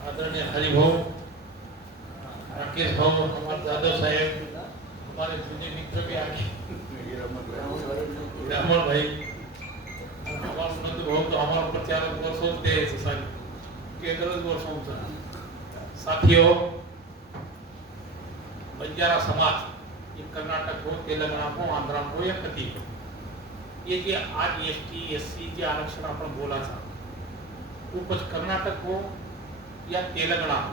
आदरणीय हरिभाऊ, राकेश भाऊ, हमारे जादव साहेब, हमारे जूने मित्र भी आए, रामन भाई, हमारे सुनते भाऊ तो हमारे ऊपर 4 वर्षों से सारी केंद्र वर्षों से साथियों, बंजारा समाज ये कर्नाटक हो, तेलंगाना हो, आंध्र हो या कहीं हो, ये जे आज एसटी एससी जे आरक्षण आपण बोला था, ऊपर कर्नाटक हो या तेलंगाना हो,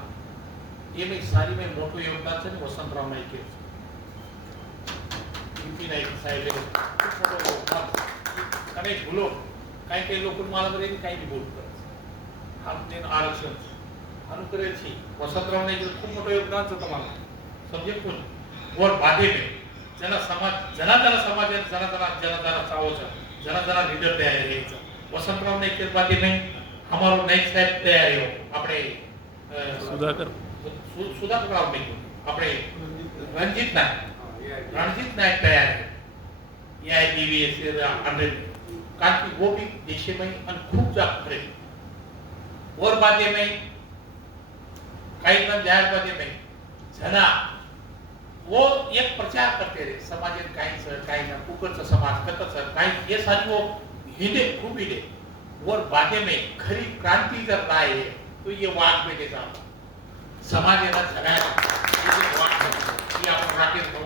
ये में सारी में मोटो योगदान से वसंतराव नाईक के यूपी नाईक साहेब कने भूलो काही लोक मला बरे काही भी बोलतात हमने आरक्षण अनुकरे छी वसंतराव नाईक खूप मोठं योगदान होतं तुम्हाला समजे कोण और बादे में जना समाज जना चावोचा जना लीडर तयार यायचा वसंतराव नाईक के बादे में हमारो नाईक साहेब तयार हो આપણે सुधाकर राव नाईक આપણે रणजीत नाईक तयार है या डीवीएस अंडर कारण कि वो भी देश में खूब जा करे और बादे में काही जण जाहिर बादे में जना वो एक प्रचार करते रहे समाजात काही ना कुकरचा समाज कथाचा काही ये सारी वो हिंदे खूब हिंदे और बादे में खरी क्रांति जर राय है तो ये वाघ बेटे का समाजाला जगायला ये आपण राकेश भाऊ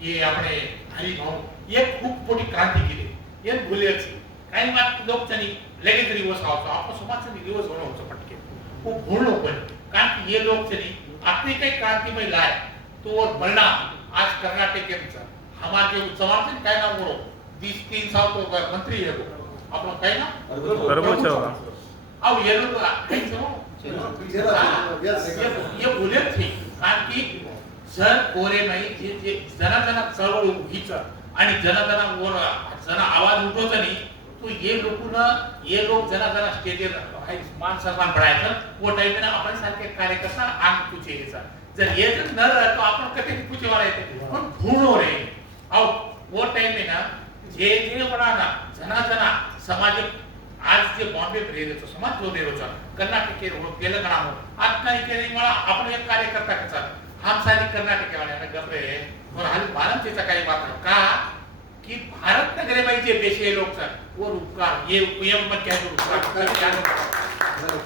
ये આપણે हरी भाऊ ये खूप मोठी क्रांती केली ये भूलेच काही मात लोक तरी लगेच दिवस आवतो आपण समाजचे दिवस होतो पटके वो भूलो पण कारण कि ये लोग तरी अपनी काही क्रांति में लाए तो और परिणाम आज कर्नाटक के हमारे उत्सवान से काय ना वो 3 साल तो मंत्री है वो आपण काय ना अब ये लोग ये बोले थे कारण की जर कोरे में जे जना चळवळ उभीच आणि जना आवाज उठवत नाही तो ये लोग जना स्टेजवर मान सन्मान बढ़ायचं वो टाइम में आपण सारखे कार्यकर्ता आग पूछे याचा जर ये जर न रहा तो आपण कधी पूछे वाला येते पण पूर्ण हो रहे अब वो टाइम में ना जे बड़ा ना जना समाज आज जे बॉम्बे में रहेतो समाज जो रहेतो कर्नाटक के हो तेलंगाना हो आज काही केली मला आपण एक कार्यकर्ता कसा हम सारी कर्नाटक वाले ना गपरे और हाल भारत से काही बात का कि भारत नगरे में जे बेशे लोग सर वो उपकार ये मत क्या उपकार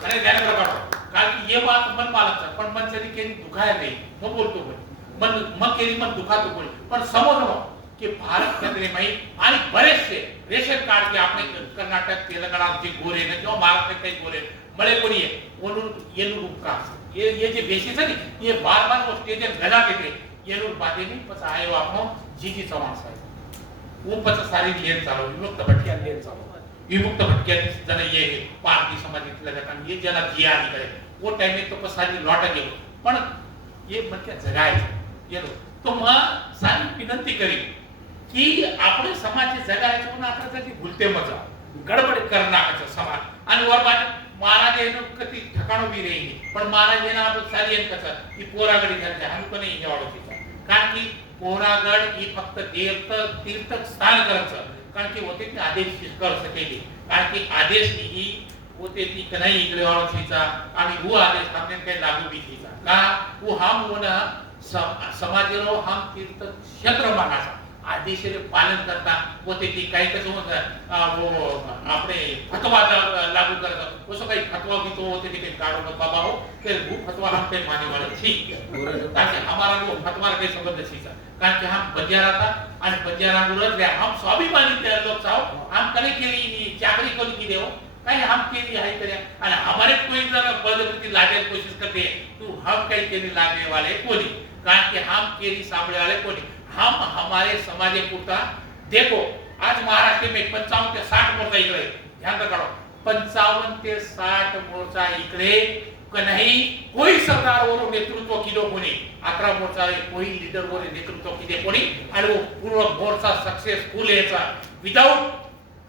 अरे ध्यान रखो कारण की ये बात मन मालक सर पण मन से केली दुखाया नहीं मैं बोलतो मन केली मन दुखातो बोल पण समजलो कि भारत नगरे में आणि बरेचसे रेशन कार्ड के आपने कर्नाटक तेलंगाना जे गोरे ने किंवा महाराष्ट्र में काही गोरे मळे कोणी आहे म्हणून येणूर उपकार ये जे बेसिस है ये बार वो स्टेज गला के थे येणूर बादे नहीं पस आयो आपनो जीजी चव्हाण साहेब वो पस सारी लेन चालू विमुक्त भटक्या लेन चालू विमुक्त भटक्या जण ये पारधी समाजातल्या लोकांना ये ज्याला जिया निकडे वो टाइम में तो पस सारी लॉट गेलो पण ये म्हणजे जगायचं गेलो तो मग सारी विनंती करी की आपण समाज जगायचं पण आता त्याची भूलते मजा गडबड करण्याचा समाज आणि वर महाराज येणं कधी ठिकाणो भी रही पण महाराज येणं आपण सारी येण कसं की पोरागडी घ्यायचं हम पण नाही आवडत कारण की पोरागड ही फक्त तीर्थ स्थान करायचं कारण की होते ते आदेश कर सकेली कारण की आदेश ही होते ती नाही इकडे आवडतीचा आणि वो आदेश हमने काही लागू भी कीचा का वो हम होना समाजलो हम तीर्थ क्षेत्र मानाचा आदेशाचे पालन करता होते ती काही कसं होतं वो आपले फतवा लागू करता उसको काही फतवा भी तो होते कि काढो न बाबा हो फिर वो फतवा हम पे माने वाले ठीक ताकि हमारा वो फतवा के संबंध सीसा कारण कि हम बंजारा था और बंजारा गुरज रे हम स्वाभिमानी थे लोग साहब हम कने के लिए चाकरी कोनी की देओ काही हम के लिए हाई करे और हमारे कोई जरा बदलती लागे कोशिश करते तो हम कहीं के लिए लागे वाले कोनी कारण कि हम के लिए सामने वाले कोनी हम हमारे समाज पुरता देखो आज महाराष्ट्र में 55 से 60 मोर्चा इकडे ध्यान रखो 55 से 60 मोर्चा इकडे कहीं कोई सरदार वो नेतृत्व किलो कोणी 11 मोर्चा कोई लीडर वो नेतृत्व किदे कोणी आणि वो पूर्ण मोर्चा सक्सेसफुल याचा विदाउट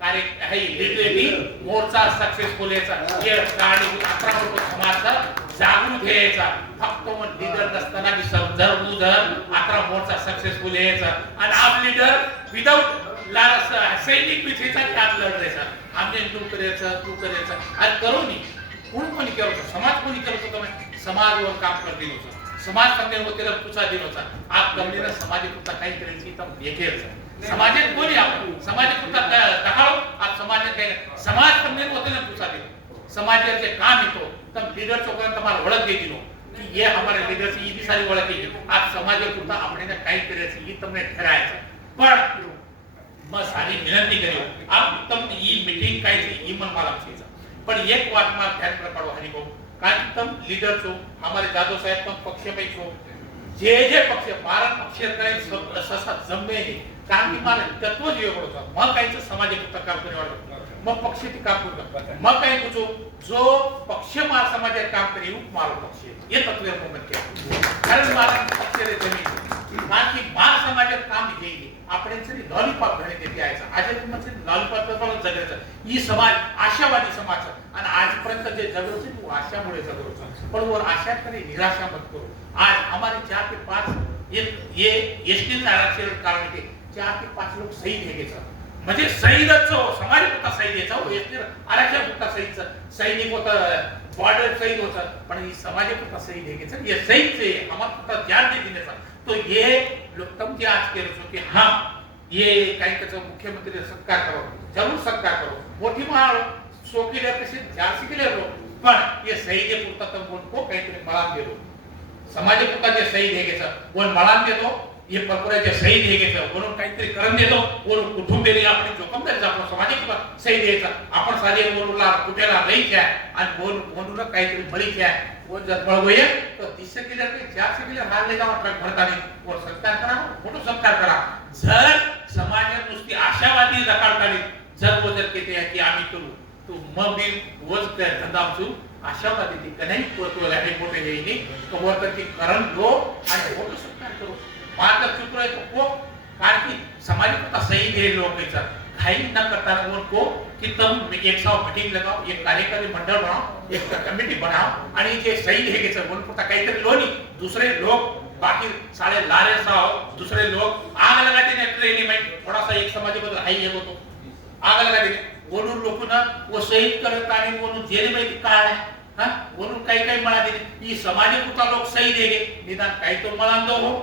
कार्य है लिटरली मोर्चा सक्सेसफुल याचा ये गाडी 11 मोर्चा समाज जागृत यायचा फक्त मग लीडर नसताना की जर 11 मोर्चा सक्सेसफुल यायचा आणि आप लीडर विदाउट लारस सैनिक भी थे क्या लड़ रहे सर हमने तू करायचं आणि करू नी कोणी केलो છો સમાજ કોની કરો છો તમે સમાજ ઓર કામ કરી દીધો છો સમાજ તમને હોતે પૂછા દીધો છે આ તમને સમાજ પૂછતા કઈ કરે છે તમે દેખે છે સમાજે કોની આપ સમાજ પૂછતા દેખાડો આ સમાજે કઈ સમાજ તમને હોતે પૂછા દીધો समाज के काम ही तो तब लीडर चोकर तुम्हारा ओळख दे दिलो कि ये हमारे लीडर से ये भी सारी ओळख है आप समाज पुरता આપણે ને કાઈ કરે છે ઈ તમને ઠરાય છે પણ मैं सारी विनंती करी आप તમને ઈ મીટિંગ કાઈ છે ઈ મન માલમ છે પણ એક વાત માં ધ્યાન રાખો હરિભાऊ કારણ કે તમે લીડર છો हमारे जादव साहेब पण पक्षमय છો जे पक्ष भारत पक्ष करे ससा जमे कारण की मारे तत्व जे एवढो छ मग काहीच समाज पुरता काम करवाडो मग पक्षाची काम करतो मग काय पूछो जो पक्ष मार समाजात काम करे उप मारो पक्ष हे तत्व मोमेंट के कारण मारा पक्ष रे जमीन बाकी मार समाजात काम घेईली આપણે છે લોલીપોપ ઘણી દેતી આવે છે આજે તમે છે લોલીપોપ તો પણ જગરે છે ઈ સમાજ આશાવાદી સમાજ છે અને આજ पर्यंत જે જગરો છે वो આશાमुळे जगरो છે पण वो आशा करे निराशा मत करो आज हमारे 4 के 5 ये एसटी आरक्षण कारण के 4 के 5 लोग शहीद हो गए हैं म्हणजे शहीदच हो समाज पुरता शहीद याचा हो एसटी आरक्षण पुरता शहीद सैनिक होता बॉर्डर शहीद होता पण ये समाज पुरता शहीद है कि ये शहीद से हमारा पुरता ध्यान दे देने का तो ये लोग तुम क्या आज कह रहे हो कि हाँ ये काही का मुख्यमंत्री सत्कार करो जरूर सत्कार करो मोठी मारो सोकीले कसे जारसी केले लो पण ये शहीद पुरता तुम उनको काहीतरी मळान दे दो समाज पुरता जे शहीद है कि वो मळान दे दो ये परपुरा जे शहीद है कि म्हणून काहीतरी करून देतो म्हणून कुटुंबीय आपली जोखमदारी आपण समाजिक शहीद द्यायचा आपण साधे बोलूला कुठेला नाही घ्या आणि बोलून काहीतरी बळी घ्या वो जर बळगोये तो 30 किलो पे 400 किलो हाल ले जावा ट्रक भरता नहीं और सत्कार करा मोठो सत्कार करा जर समाजात नुसती आशावादी रकाडतानी जर वो जर कहते हैं कि आम्ही करू तो मग मी वज धंदा आमचू आशावादी ती कनाही तो लागे मोठे येईनी तो वर की करण लो आणि मोठो सत्कार करू मात्र चुप रहे तो को कारण की समाज को सही दे लोग के साथ खाई न करता उनको कि तुम एक साथ मीटिंग लगाओ एक कार्यकारी मंडल बनाओ एक कमेटी बनाओ आणि जे शहीद है के सब उनको काहीतरी लोनी दूसरे लोग बाकी सारे लारे साओ दूसरे लोग आग लगा देने ट्रेनिंग में थोड़ा सा एक समाज बदल हाई है वो तो आग लगा देने वोनून लोक ना वो शहीद करत आणि वोनून जेल में काढ हां वोनून काही मला देने ई समाज पुरता लोक शहीद है निदान काही तो मला दो हो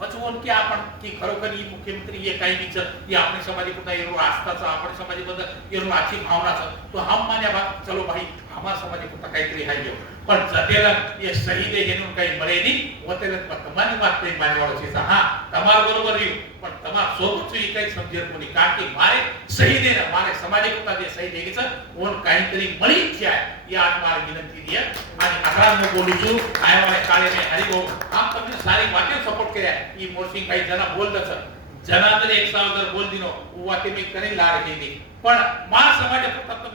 पचवून की आपण की खरोखर ही मुख्यमंत्री ये काही विचार ये आपल्या समाजापुरता येरो आस्थाचा आपण समाजाबद्दल येरो आची भावनाचा तो हम मान्या बात चलो भाई हमारा समाजापुरता काहीतरी हाय जो पण जतेला ये शहीद है जेનું काही મળે નહીં ઓતેલે તમારી વાત કઈ માનવાળો છે હા તમાર બરોબર રહ્યું પણ તમાર સોબત એ કઈ સમજે કોની કારણ કે મારે શહીદ ને મારે સમાજपुरता જે શહીદ है છે ઓન કાहीतरी મળી જાય ये आज मारी विनंती दिया आणि आग्रह में बोलू છું आया वाले काळे में हरिभाऊ आप તમને सारी बातें सपोर्ट કર્યા ई मोरसिंग भाई जना बोलता सर जना जर एक साल जर बोल दिनो वाते मी करी ला रही थी पण मार समाज पुरता तुम